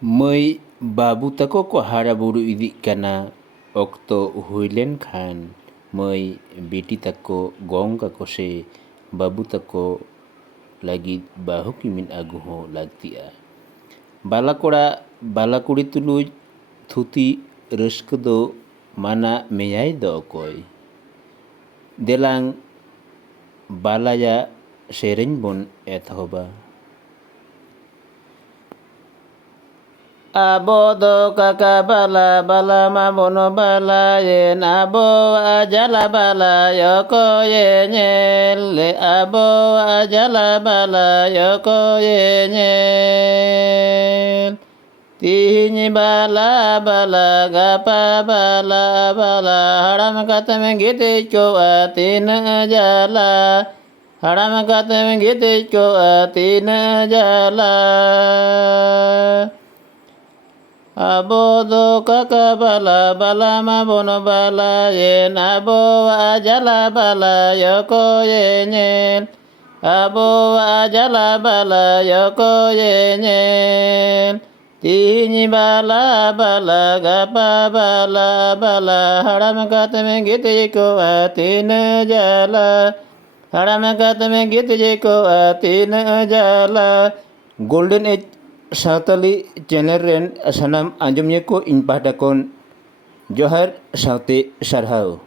May babu tako ko haraburu idi kana okto huilen khan may beti tako gong kako se babu tako lagi bahu kimin aguho lagtia balakora balakuri tuluj thuti röska do mana meyai do okoy delang balaya sereny bon ethoba abo do kaka bala bala ma bono bala yen abo ajala bala yoko yenyel abo ajala bala yoko yenyel tihini bala bala gapa bala bala haram katame gite ko atin jala haram katame gite ko atin jala abo do kaka bala bala ma bono bala yen abo ajala bala yoko yenyel abo ajala bala yoko yenyel tini bala bala gapa bala bala haram katame gite ko atin jala haram katame gite ko atin jala Golden Age Sautali channel ren sanam anjumnya ko in pahda kon Johar saute sarhau